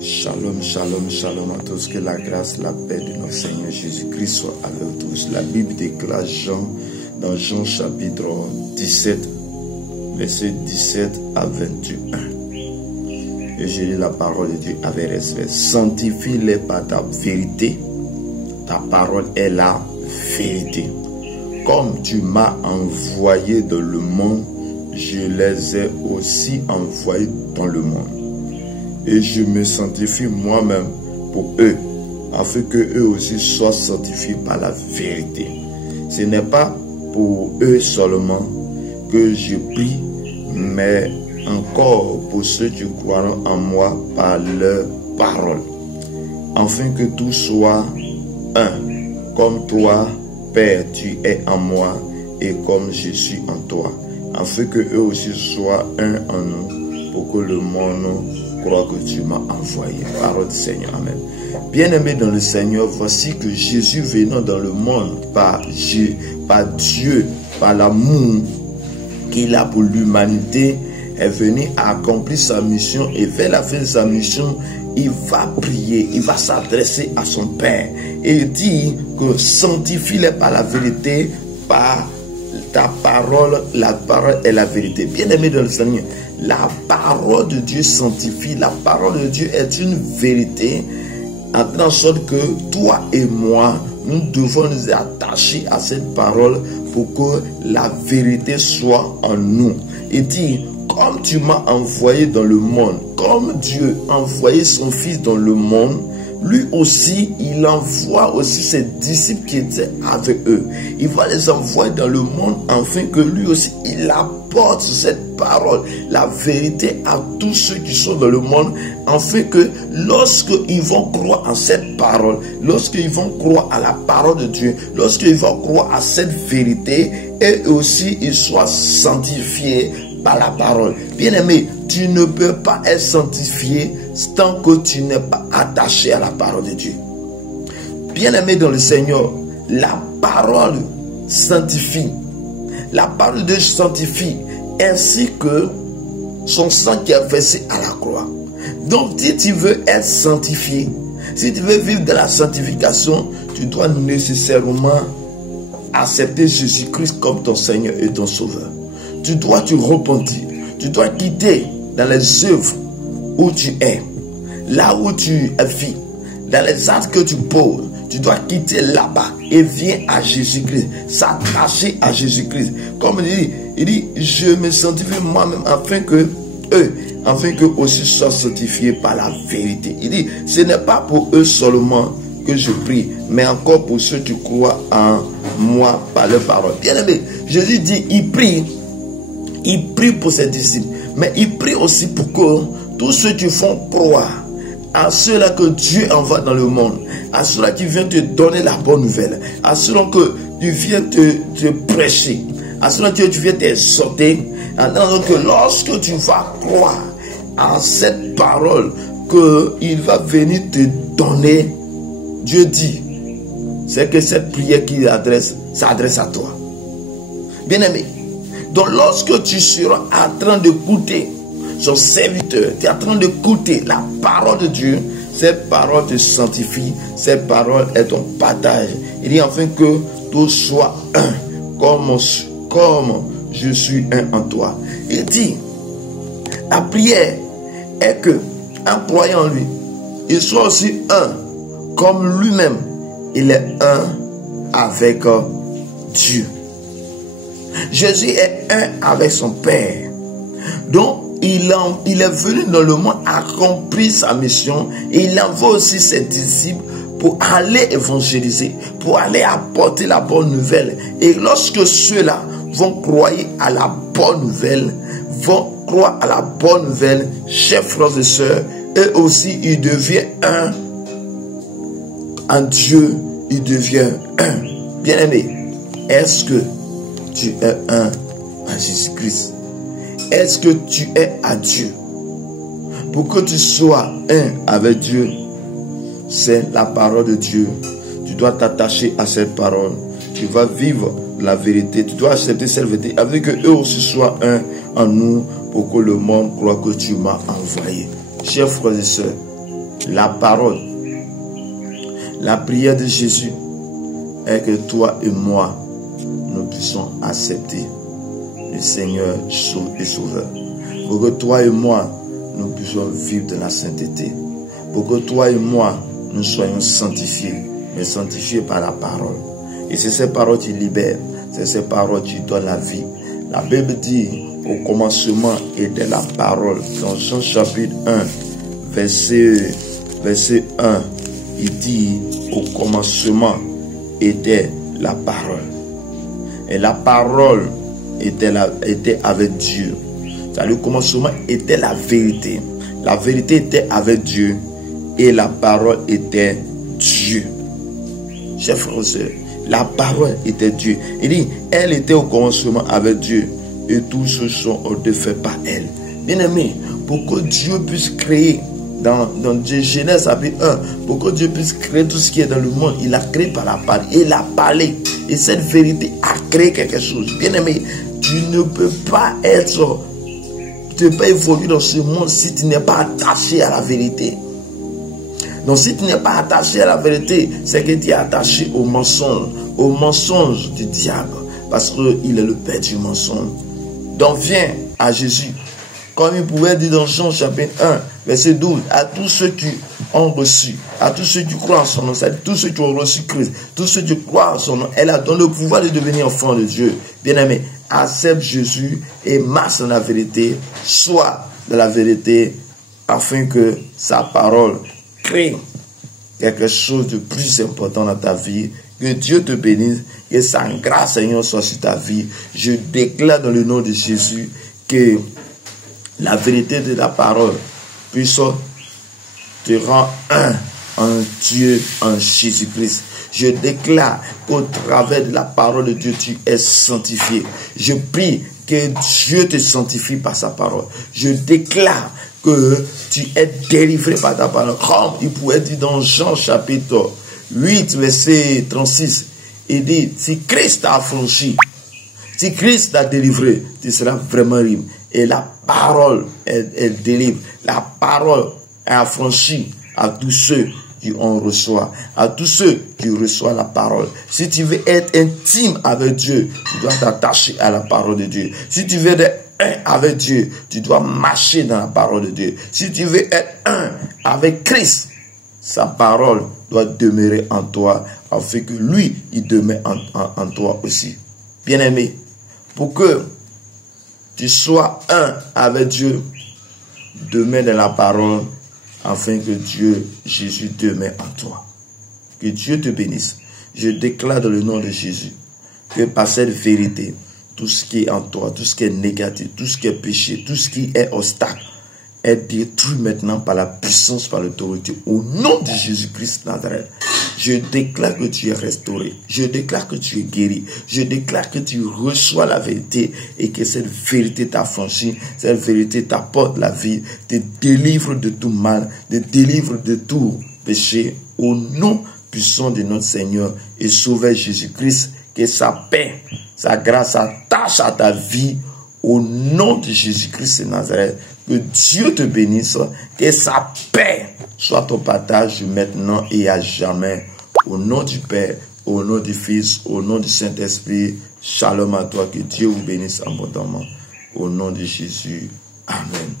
Shalom, shalom, shalom à tous. Que la grâce, la paix de notre Seigneur Jésus-Christ soit avec tous. La Bible déclare dans Jean chapitre 17, verset 17 à 21. Et je lis la parole de Dieu avec respect. Sanctifie-les par ta vérité. Ta parole est la vérité. Comme tu m'as envoyé dans le monde, je les ai aussi envoyés dans le monde. Et je me sanctifie moi-même pour eux, afin que eux aussi soient sanctifiés par la vérité. Ce n'est pas pour eux seulement que je prie, mais encore pour ceux qui croiront en moi par leur parole, afin que tout soit un, comme toi, Père, tu es en moi, et comme je suis en toi, afin que eux aussi soient un en nous, pour que le monde croit que tu m'as envoyé. Parole du Seigneur. Amen. Bien-aimés dans le Seigneur, voici que Jésus venant dans le monde par Dieu, par l'amour qu'il a pour l'humanité, est venu à accomplir sa mission, et vers la fin de sa mission, il va prier, il va s'adresser à son Père et il dit que sanctifie-les par la vérité, par ta parole, la parole est la vérité. Bien-aimé dans le Seigneur, la parole de Dieu sanctifie, la parole de Dieu est une vérité, en sorte que toi et moi, nous devons nous attacher à cette parole pour que la vérité soit en nous. Il dit, comme tu m'as envoyé dans le monde, comme Dieu a envoyé son Fils dans le monde, lui aussi, il envoie aussi ses disciples qui étaient avec eux. Il va les envoyer dans le monde afin que lui aussi, il apporte cette parole, la vérité à tous ceux qui sont dans le monde, afin que lorsqu'ils vont croire en cette parole, lorsqu'ils vont croire à la parole de Dieu, lorsqu'ils vont croire à cette vérité, et aussi ils soient sanctifiés par la parole. Bien-aimé, tu ne peux pas être sanctifié tant que tu n'es pas attaché à la parole de Dieu. Bien-aimé dans le Seigneur, la parole sanctifie. La parole de Dieu sanctifie, ainsi que son sang qui est versé à la croix. Donc, si tu veux être sanctifié, si tu veux vivre de la sanctification, tu dois nécessairement accepter Jésus-Christ comme ton Seigneur et ton Sauveur. Tu dois te repentir. Tu dois quitter dans les œuvres où tu es, là où tu vis, dans les actes que tu poses. Tu dois quitter là-bas et viens à Jésus-Christ, s'attacher à Jésus-Christ. Comme il dit, je me sanctifie moi-même afin que eux aussi soient sanctifiés par la vérité. Il dit, ce n'est pas pour eux seulement que je prie, mais encore pour ceux qui croient en moi par leur parole. Bien aimé, Jésus dit, il prie pour ses disciples, mais il prie aussi pour que tous ceux qui font croire à ceux-là que Dieu envoie dans le monde, à ceux-là qui viennent te donner la bonne nouvelle, à ceux-là que tu viens te prêcher, à ceux-là que tu viens t'exhorter, que lorsque tu vas croire à cette parole qu'il va venir te donner, Dieu dit, c'est que cette prière qu'il adresse, s'adresse à toi. Bien-aimé, donc lorsque tu seras en train d'écouter son serviteur, tu es en train d'écouter la parole de Dieu, cette parole te sanctifie, cette parole est ton partage. Il dit enfin que tout soit un, comme je suis un en toi. Il dit, la prière est que, en croyant en lui, il soit aussi un, comme lui-même, il est un avec Dieu. Jésus est un avec son Père. Donc, il est venu dans le monde accomplir sa mission, et il envoie aussi ses disciples pour aller évangéliser, pour aller apporter la bonne nouvelle. Et lorsque ceux-là vont croire à la bonne nouvelle, chers frères et sœurs, eux aussi ils deviennent un en Dieu, ils deviennent un. Bien-aimé, est-ce que tu es un à Jésus-Christ? Est-ce que tu es à Dieu? Pour que tu sois un avec Dieu, c'est la parole de Dieu. Tu dois t'attacher à cette parole. Tu vas vivre la vérité. Tu dois accepter cette vérité avec que eux aussi soient un en nous, pour que le monde croit que tu m'as envoyé. Chers frères et sœurs, la parole. La prière de Jésus est que toi et moi, nous puissions accepter le Seigneur et Sauveur. Pour que toi et moi, nous puissions vivre de la sainteté. Pour que toi et moi, nous soyons sanctifiés, mais sanctifiés par la parole. Et c'est ces paroles qui libèrent, c'est ces paroles qui donnent la vie. La Bible dit, au commencement était la parole. Dans Jean chapitre 1, verset 1, il dit, au commencement était la parole. Et la parole était avec Dieu. Le commencement était la vérité. La vérité était avec Dieu et la parole était Dieu. Chers frères et sœurs, la parole était Dieu. Il dit, elle était au commencement avec Dieu et tous ce sont faits par elle. Bien aimé, pour que Dieu puisse créer dans Genèse chapitre 1, pour que Dieu puisse créer tout ce qui est dans le monde, il a créé par la parole. Il a parlé. Et cette vérité a créé quelque chose. Bien aimé, tu ne peux pas évoluer dans ce monde si tu n'es pas attaché à la vérité. Donc si tu n'es pas attaché à la vérité, c'est que tu es attaché au mensonge du diable. Parce qu'il est le père du mensonge. Donc viens à Jésus. Comme il pouvait dire dans Jean chapitre 1, verset 12, à tous ceux qui ont reçu, à tous ceux qui croient en son nom, c'est-à-dire tous ceux qui ont reçu Christ, tous ceux qui croient en son nom, elle a donné le pouvoir de devenir enfant de Dieu. Bien-aimé, accepte Jésus et marche dans la vérité, sois dans la vérité, afin que sa parole crée quelque chose de plus important dans ta vie. Que Dieu te bénisse, que sa grâce, Seigneur, soit sur ta vie. Je déclare dans le nom de Jésus que la vérité de la parole puisse te rendre un en Dieu, en Jésus-Christ. Je déclare qu'au travers de la parole de Dieu, tu es sanctifié. Je prie que Dieu te sanctifie par sa parole. Je déclare que tu es délivré par ta parole. Comme il pouvait dire dans Jean chapitre 8, verset 36, il dit, si Christ t'a affranchi, si Christ t'a délivré, tu seras vraiment libre. Et la parole, elle délivre. La parole est affranchie à tous ceux qui en reçoivent, à tous ceux qui reçoivent la parole. Si tu veux être intime avec Dieu, tu dois t'attacher à la parole de Dieu. Si tu veux être un avec Dieu, tu dois marcher dans la parole de Dieu. Si tu veux être un avec Christ, sa parole doit demeurer en toi, afin que lui, il demeure en toi aussi. Bien-aimé, pour que tu sois un avec Dieu, demeure dans la parole, afin que Dieu, Jésus, demeure en toi. Que Dieu te bénisse. Je déclare dans le nom de Jésus que par cette vérité, tout ce qui est en toi, tout ce qui est négatif, tout ce qui est péché, tout ce qui est obstacle, est détruit maintenant par la puissance, par l'autorité. Au nom de Jésus-Christ Nazareth, je déclare que tu es restauré. Je déclare que tu es guéri. Je déclare que tu reçois la vérité et que cette vérité t'affranchit. Cette vérité t'apporte la vie, te délivre de tout mal, te délivre de tout péché. Au nom puissant de notre Seigneur et Sauveur Jésus-Christ, que sa paix, sa grâce s'attache à ta vie. Au nom de Jésus-Christ de Nazareth, que Dieu te bénisse, que sa paix soit ton partage maintenant et à jamais. Au nom du Père, au nom du Fils, au nom du Saint-Esprit, shalom à toi, que Dieu vous bénisse abondamment. Au nom de Jésus, amen.